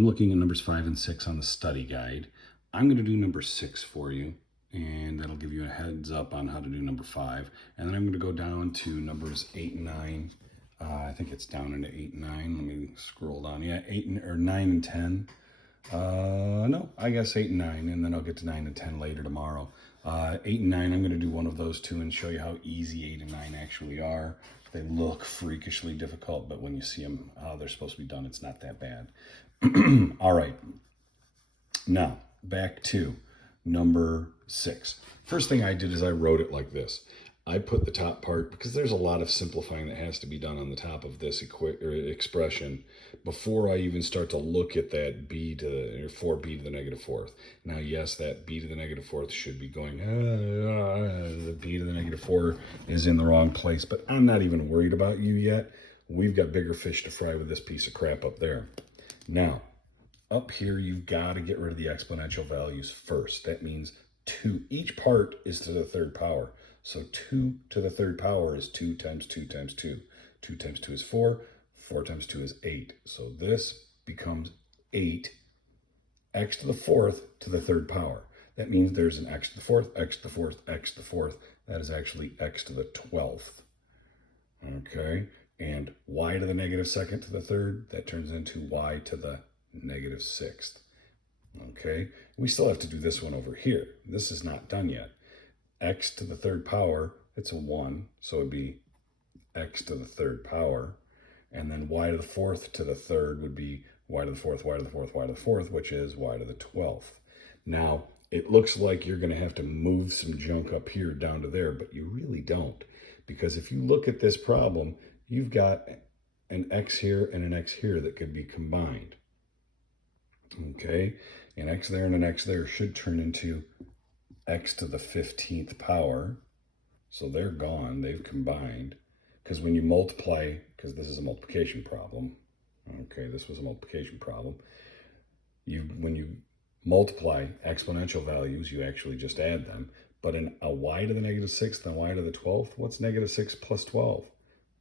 I'm looking at numbers 5 and 6 on the study guide. I'm going to do number 6 for you, and that'll give you a heads up on how to do number 5. And then I'm going to go down to numbers 8 and 9. I think it's down into 8 and 9. Let me scroll down. Yeah, 9 and 10. No, I guess 8 and 9, and then I'll get to 9 and 10 later tomorrow. 8 and 9, I'm going to do one of those two and show you how easy 8 and 9 actually are. They look freakishly difficult, but when you see them how they're supposed to be done, it's not that bad. All right. Now, back to number 6. First thing I did is I wrote it like this. I put the top part, because there's a lot of simplifying that has to be done on the top of this expression before I even start to look at that 4b to the negative fourth. Now, yes, that b to the negative fourth should be going, the b to the negative 4 is in the wrong place, but I'm not even worried about you yet. We've got bigger fish to fry with this piece of crap up there. Now, up here, you've got to get rid of the exponential values first. That means 2. Each part is to the third power. So 2 to the third power is 2 times 2 times 2. 2 times 2 is 4. 4 times 2 is 8. So this becomes 8 x to the fourth to the third power. That means there's an x to the fourth, x to the fourth, x to the fourth. That is actually x to the 12th. Okay? And y to the negative second to the third, that turns into y to the negative 6th. Okay? We still have to do this one over here. This is not done yet. X to the third power, it's a 1, so it'd be x to the third power. And then y to the fourth to the third would be y to the fourth, y to the fourth, y to the fourth, which is y to the 12th. Now, it looks like you're going to have to move some junk up here down to there, but you really don't. Because if you look at this problem, you've got an x here and an x here that could be combined. Okay? An x there and an x there should turn into x to the 15th power. So they're gone. They've combined. Because when you multiply, because this is a multiplication problem. Okay, this was a multiplication problem. When you multiply exponential values, you actually just add them. But in a y to the negative 6th and a y to the 12th, what's negative 6 plus 12?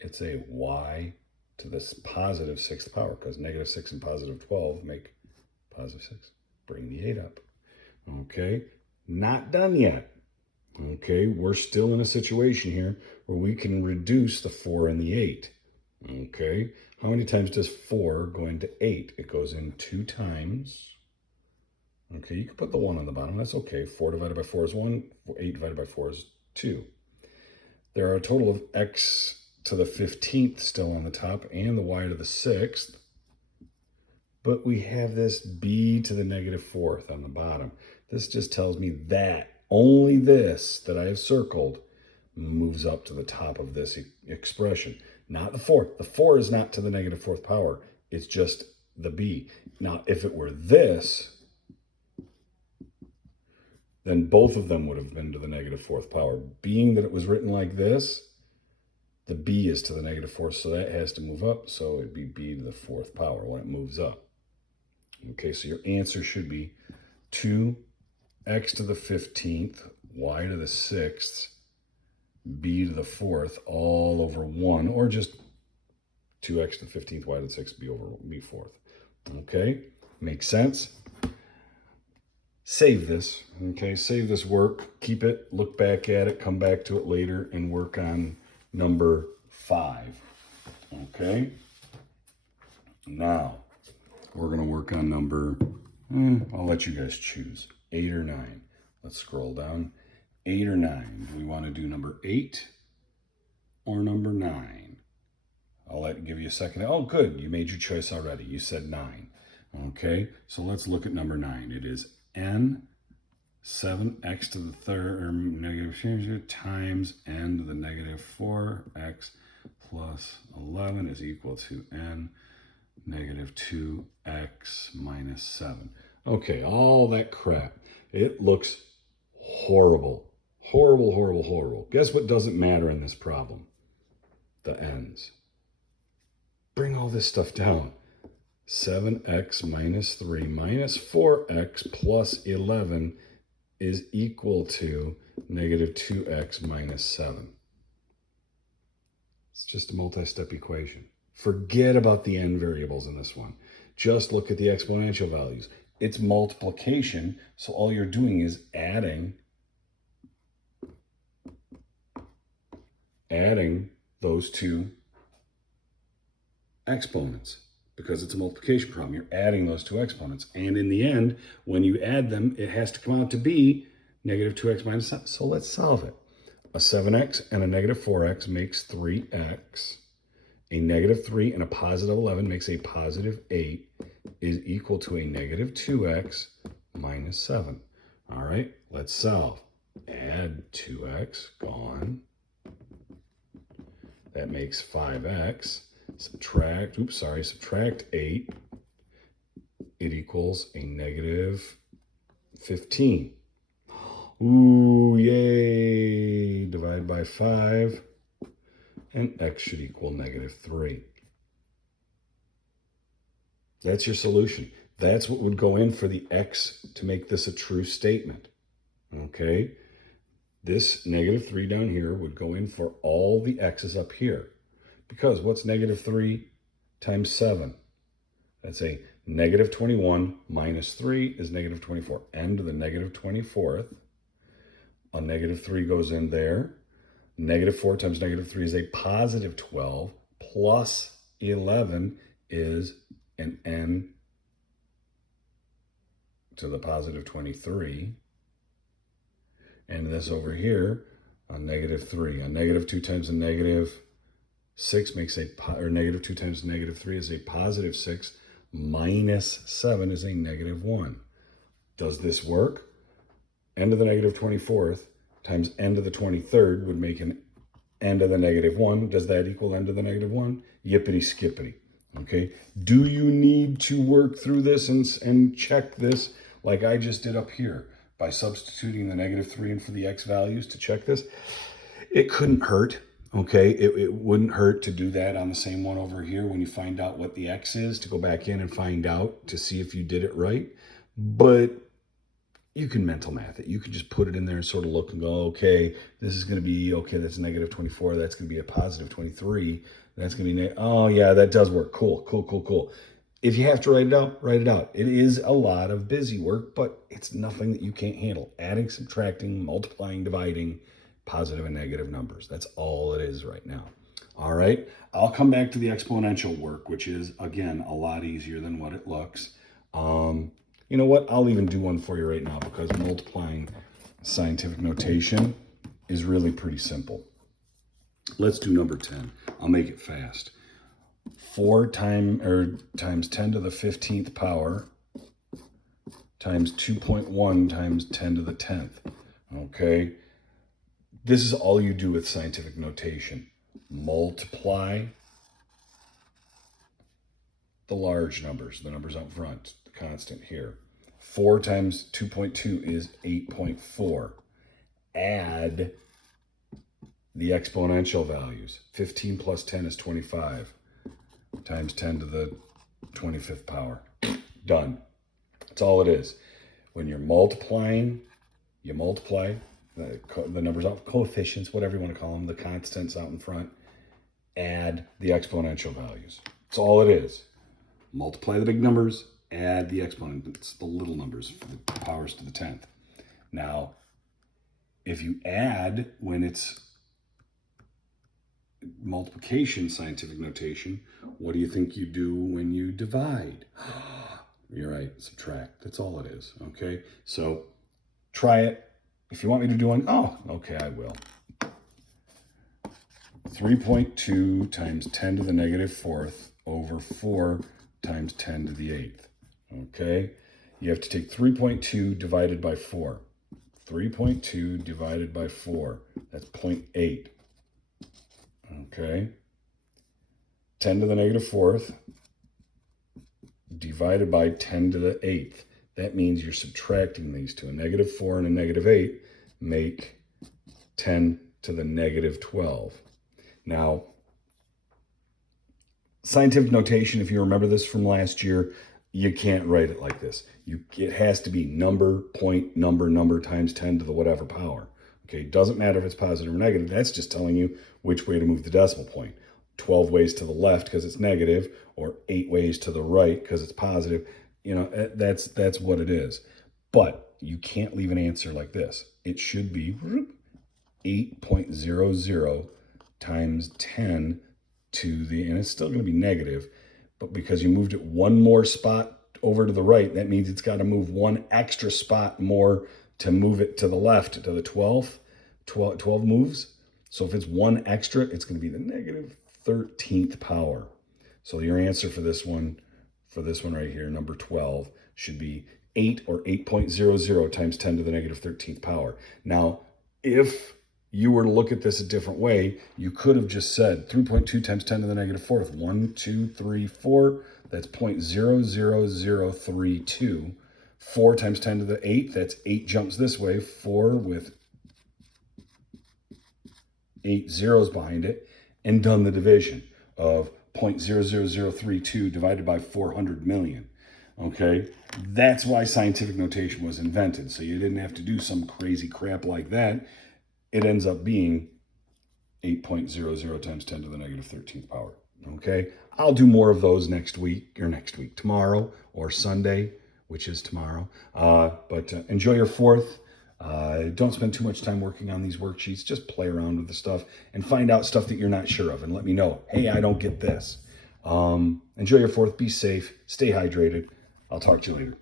It's a y to this positive 6th power, because negative 6 and positive 12 make positive 6. Bring the 8 up. Okay, not done yet. Okay, we're still in a situation here where we can reduce the 4 and the 8. Okay, how many times does 4 go into 8? It goes in 2 times. Okay, you can put the 1 on the bottom. That's okay. 4 divided by 4 is 1. 8 divided by 4 is 2. There are a total of x to the 15th still on the top and the y to the 6th. But we have this b to the negative 4th on the bottom. This just tells me that only this that I have circled moves up to the top of this expression. Not the 4. The 4 is not to the negative 4th power. It's just the b. Now, if it were this, then both of them would have been to the negative 4th power. Being that it was written like this, the b is to the negative 4th, so that has to move up. So it'd be b to the 4th power when it moves up. Okay, so your answer should be 2x to the 15th, y to the 6th, b to the 4th, all over 1, or just 2x to the 15th, y to the 6th, b over b 4th. Okay, makes sense? Save this, okay? Save this work, keep it, look back at it, come back to it later, and work on number 5, okay? Now, we're going to work on number, I'll let you guys choose, 8 or 9. Let's scroll down. 8 or 9. Do we want to do number 8 or number 9? I'll give you a second. Oh, good. You made your choice already. You said 9. Okay, so let's look at number 9. It is n 7x to the third, or negative times n to the negative 4x plus 11 is equal to n negative 2x minus 7. Okay, all that crap. It looks horrible. Horrible, horrible, horrible. Guess what doesn't matter in this problem? The n's. Bring all this stuff down. 7x minus 3 minus 4x plus 11 is equal to negative 2x minus 7. It's just a multi-step equation. Forget about the n variables in this one. just look at the exponential values. It's multiplication, so all you're doing is adding those two exponents. Because it's a multiplication problem, you're adding those two exponents. And in the end, when you add them, it has to come out to be negative 2x minus 7. So let's solve it. A 7x and a negative 4x makes 3x. A negative 3 and a positive 11 makes a positive 8 is equal to a negative 2x minus 7. All right, let's solve. Add 2x, gone. That makes 5x. Subtract 8. It equals a negative 15. Ooh, yay. Divide by 5. And x should equal negative 3. That's your solution. That's what would go in for the x to make this a true statement. Okay? This negative 3 down here would go in for all the x's up here. Because what's negative 3 times 7? That's a negative 21 minus 3 is negative 24. End of the negative 24th. A negative 3 goes in there. Negative 4 times negative 3 is a positive 12. Plus 11 is an n to the positive 23. And this over here, a negative 3. A negative 2 times a negative 6 makes or negative 2 times negative 3 is a positive 6. Minus 7 is a negative 1. Does this work? End of the negative 24th times end of the 23rd would make an end of the negative 1. Does that equal end of the negative 1? Yippity skippity. Okay. Do you need to work through this and check this like I just did up here by substituting the negative 3 in for the x values to check this? It couldn't hurt. Okay, it wouldn't hurt to do that on the same one over here when you find out what the x is, to go back in and find out to see if you did it right. But you can mental math it. You can just put it in there and sort of look and go, okay, this is going to be, okay, that's negative 24. That's going to be a positive 23. That's going to be, oh yeah, that does work. Cool. If you have to write it out, write it out. It is a lot of busy work, but it's nothing that you can't handle. Adding, subtracting, multiplying, dividing, positive and negative numbers. That's all it is right now. All right. I'll come back to the exponential work, which is, again, a lot easier than what it looks. You know what? I'll even do one for you right now because multiplying scientific notation is really pretty simple. Let's do number 10. I'll make it fast. 4 times 10 to the 15th power times 2.1 times 10 to the 10th. Okay. This is all you do with scientific notation. Multiply the large numbers, the numbers up front, the constant here. 4 times 2.2 is 8.4. Add the exponential values. 15 plus 10 is 25 times 10 to the 25th power. Done. That's all it is. When you're multiplying, you multiply the numbers out, coefficients, whatever you want to call them, the constants out in front, add the exponential values. That's all it is. Multiply the big numbers, add the exponents, the little numbers, for the powers to the 10th. Now, if you add when it's multiplication scientific notation, what do you think you do when you divide? You're right, subtract. That's all it is, okay? So try it. If you want me to do one, oh, okay, I will. 3.2 times 10 to the negative 4th over 4 times 10 to the 8th, okay? You have to take 3.2 divided by 4. 3.2 divided by 4, that's 0.8, okay? 10 to the negative 4th divided by 10 to the 8th. That means you're subtracting these two. A negative 4 and a negative 8 make 10 to the negative 12. Now, scientific notation, if you remember this from last year, you can't write it like this. It has to be number, point, number times 10 to the whatever power. Okay, doesn't matter if it's positive or negative. That's just telling you which way to move the decimal point. 12 ways to the left because it's negative, or 8 ways to the right because it's positive. You know, that's what it is. But you can't leave an answer like this. It should be 8.00 times 10 to the, and it's still going to be negative, but because you moved it one more spot over to the right, that means it's got to move one extra spot more to move it to the left, to the 12th, 12 moves. So if it's one extra, it's going to be the negative 13th power. So your answer for this one right here, number 12, should be 8 or 8.00 times 10 to the negative 13th power. Now, if you were to look at this a different way, you could have just said 3.2 times 10 to the negative 4th. 1, 2, 3, 4. That's 0.00032. 4 times 10 to the 8th. That's 8 jumps this way. 4 with 8 zeros behind it. And done the division of 0.00032 divided by 400 million. Okay? That's why scientific notation was invented. So you didn't have to do some crazy crap like that. It ends up being 8.00 times 10 to the negative 13th power. Okay? I'll do more of those tomorrow or Sunday, which is tomorrow. But enjoy your 4th. Don't spend too much time working on these worksheets. Just play around with the stuff and find out stuff that you're not sure of and let me know. Hey, I don't get this. Enjoy your 4th. Be safe. Stay hydrated. I'll talk to you later.